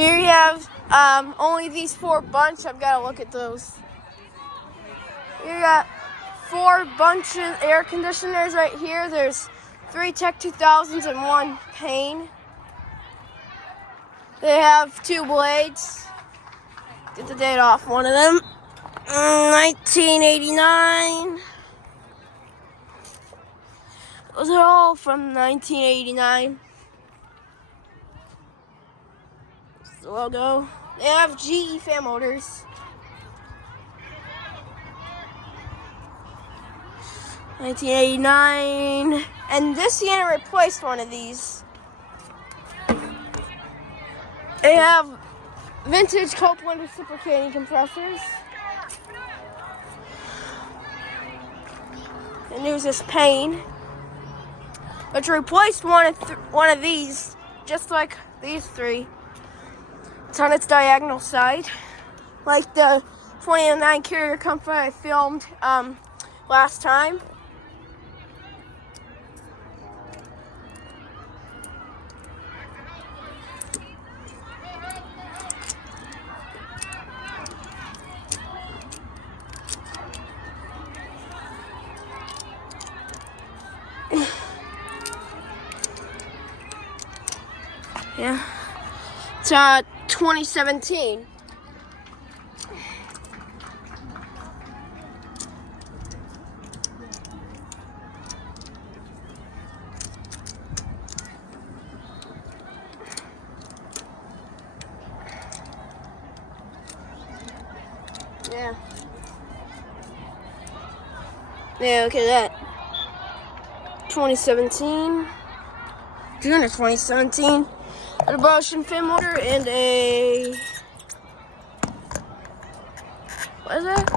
Here you have only these 4 bunch. I've got to look at those. You got 4 bunches air conditioners right here. There's 3 Tech2000s and 1 Payne. They have 2 blades. Get the date off one of them. 1989. Those are all from 1989. This is the logo. They have GE fan motors. 1989. And this unit replaced one of these. They have vintage Copeland reciprocating compressors. And there's this Payne, which replaced one of these, just like these 3. It's on its diagonal side, like the 2009 Carrier Comfort I filmed last time. Yeah, it's 2017. Yeah. Yeah, look at that. 2017. June of 2017. A Motion fan motor and a, what is that?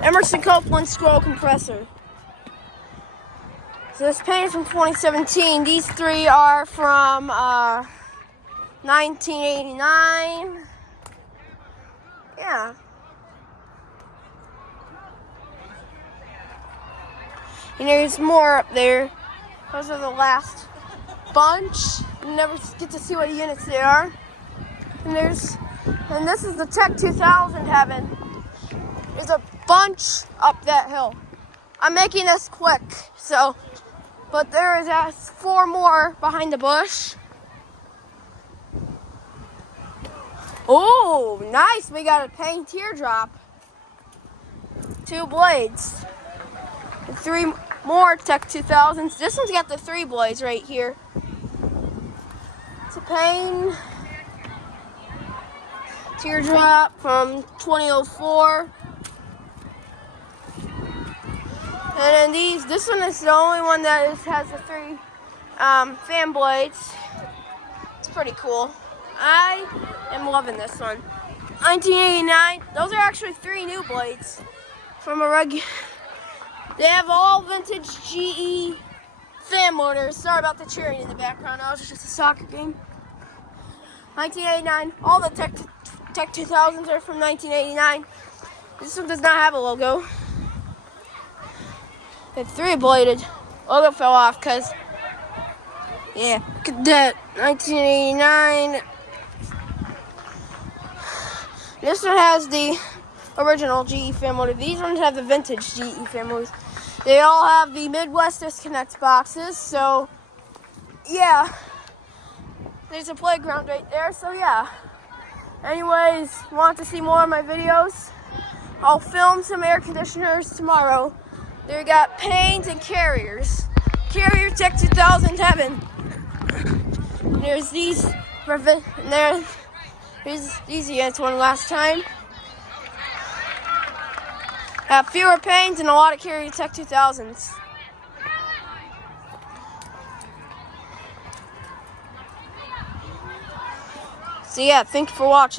Emerson Copeland scroll compressor. So this Payne is from 2017. These 3 are from 1989. Yeah. And there's more up there. Those are the last bunch. You never get to see what units they are. And this is the Tech2000 heaven. There's a bunch up that hill. I'm making this quick, but there is 4 more behind the bush. Oh, nice! We got a Payne teardrop. 2 blades. And 3 more Tech2000s. This one's got the 3 blades right here. It's a Payne teardrop from 2004. And then this one is the only one that has the 3 fan blades. It's pretty cool. I am loving this one. 1989. Those are actually 3 new blades from a regular. They have all vintage GE fan motors. Sorry about the cheering in the background. That was just a soccer game. 1989. All the Tech2000s are from 1989. This one does not have a logo. It's 3-bladed. Logo fell off because, yeah, look at that. 1989. This one has the original GE fan motor. These ones have the vintage GE fan motors. They all have the Midwest disconnect boxes, so yeah. There's a playground right there, so yeah. Anyways, want to see more of my videos? I'll film some air conditioners tomorrow. They got Paynes and Carriers. Carrier Tech2000 heaven. And there's these, here's these units one last time. Have fewer Paynes and a lot of Carrier Tech2000s. So yeah, thank you for watching.